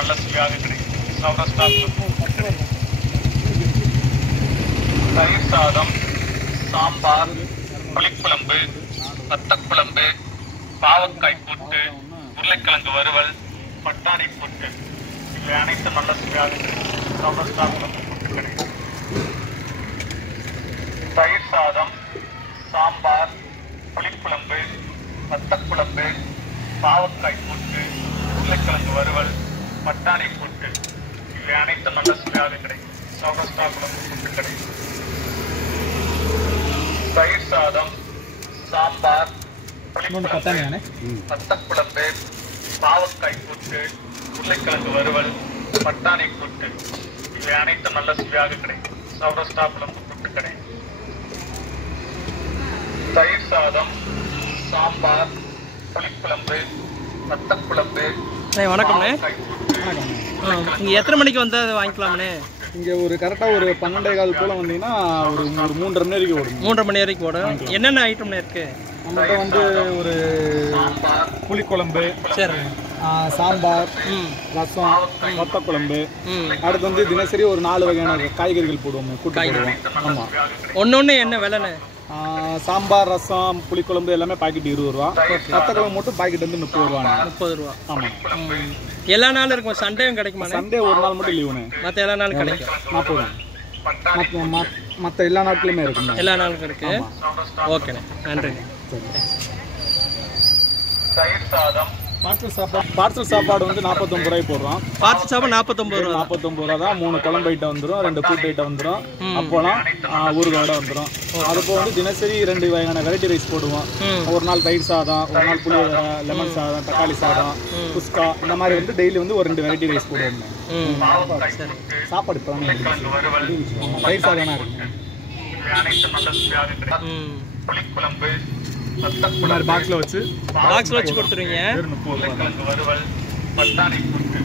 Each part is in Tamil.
நல்ல சுவையாக கிடைக்கும். சௌராஷ்டிரா தயிர் சாதம், சாம்பார், புளிக்குழம்பு, வத்தக்குழம்பு, பாவக்காய் கூட்டு, உருளைக்கிழங்கு வறுவல், பட்டாணி கூட்டு, இவை அனைத்தும் நல்ல சுவையாக கிடைக்கும். சௌராஷ்டிரா கூட்டு கிடைக்கும். தயிர் சாதம், சாம்பார், புளிக்குழம்பு, வத்தக்குழம்பு, பாவக்காய் கூட்டு, உருளைக்கிழங்கு வறுவல், பட்டாணி கூட்டு, இவை அனைத்தும் நல்ல சுவையாக கிடைக்கும். சௌராஷ்டிரா கூட்டு கிடைக்கும். தயிர் சாதம், சாம்பார், புளிக்குழம்பு, வத்தக்குழம்பு, பாவக்காய் கூட்டு, உருளைக்கிழங்கு வறுவல், பட்டாணி கூட்டு, இவை அனைத்தும் நல்ல சுவையாக கிடைக்கும். சௌராஷ்டிரா கூட்டு கிடைக்கும். தயிர் சாதம், சாம்பார், புளிக்குழம்பு, வத்தக்குழம்பு. வணக்கம்ண்ணே. இங்கே எத்தனை மணிக்கு வந்து அதை வாங்கிக்கலாம்ண்ணே? இங்கே ஒரு கரெக்டாக ஒரு 12:15 போல் வந்தீங்கன்னா ஒரு 3:30 மணி வரைக்கும் ஓடும். 3:30 மணி வரைக்கும் ஓடும். என்னென்ன ஐட்டம்ண்ணே இருக்குது? நம்மகிட்ட வந்து ஒரு புளிக்குழம்பு, சரி, சாம்பார், ரசம், வத்தக்குழம்பு, அடுத்து வந்து தினசரி ஒரு 4 வகையான காய்கறிகள் போடுவோம், கூட்டு போடுவோம். ஆமாம். ஒன்று என்ன விலைண்ணே? சாம்பார், ரசம், புளிக்குழம்பு எல்லாமே பாக்கெட் 20 ரூபா. வத்தக்குழம்பு மட்டும் பாக்கெட் வந்து 30 ரூபாண்ணே. 30 ரூபா. ஆமாம். எல்லா நாளும் இருக்கும்? சண்டேவும் கிடைக்குமா? சண்டே ஒரு நாள் மட்டும் லீவுண்ணே. மற்ற எல்லா நாளும் கிடைக்கும். 40 ரூபா. மற்ற எல்லா நாட்களுமே இருக்குண்ணே. எல்லா நாளும் இருக்கு. ஓகேண்ணே, நன்றிண்ணே. தயிர் சாதம், பார்சல் சாப்பாடு வந்து 49 ரூபாய் போடுறோம். பார்சல் சாப்பாடு 49 ரூபா. 49 ரூபா தான். 3 குழம்பு ஐட்டம் வந்துடும், 2 கூட்டு ஐட்டம் வந்துடும், அப்போலாம் ஊறுகாய் வந்துடும். அதுப்போ வந்து தினசரி 2 வகையான வெரைட்டி ரைஸ் போடுவோம். ஒரு நாள் தயிர் சாதம், ஒரு நாள் புளியோதரை, லெமன் சாதம், தக்காளி சாதம், குஸ்கா, இந்த மாதிரி வந்து டெய்லி வந்து ஒரு 2 வெரைட்டி ரைஸ் போடுவோம். சாப்பாடு இப்போ தயிர் சாதம் இருக்கு. புளிக்குழம்பு, பாக்ஸில் வச்சு கொடுத்துருவீங்க. வறுவல், பட்டாணி கூட்டு,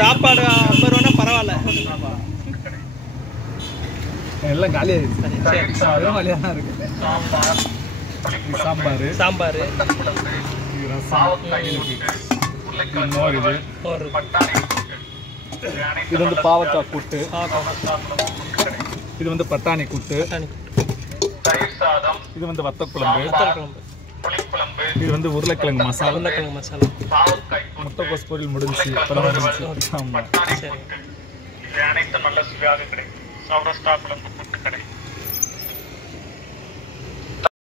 சாப்பாடு 50 ரூபானா பரவாயில்ல. எல்லாம் காலியாகிடுச்சு. சாம்பார், சாம்பார், பாவக்காய் கூட்டு, பட்டாணி கூட்டு, இது வந்து பாவக்காய் கூட்டு, இது வந்து பட்டாணி கூட்டு, தயிர் சாதம், இது வந்து வத்தக்குழம்பு, புளிக்குழம்பு, இது வந்து உருளைக்கிழங்கு மசாலா, பாவக்காய் கூட்டு, முட்டைக்கோஸ் பொரியல் முடிஞ்சு. பட்டாணி கூட்டு, இவை அனைத்தும் நல்ல சுவையாக கிடைக்கும். சௌராஷ்டிரா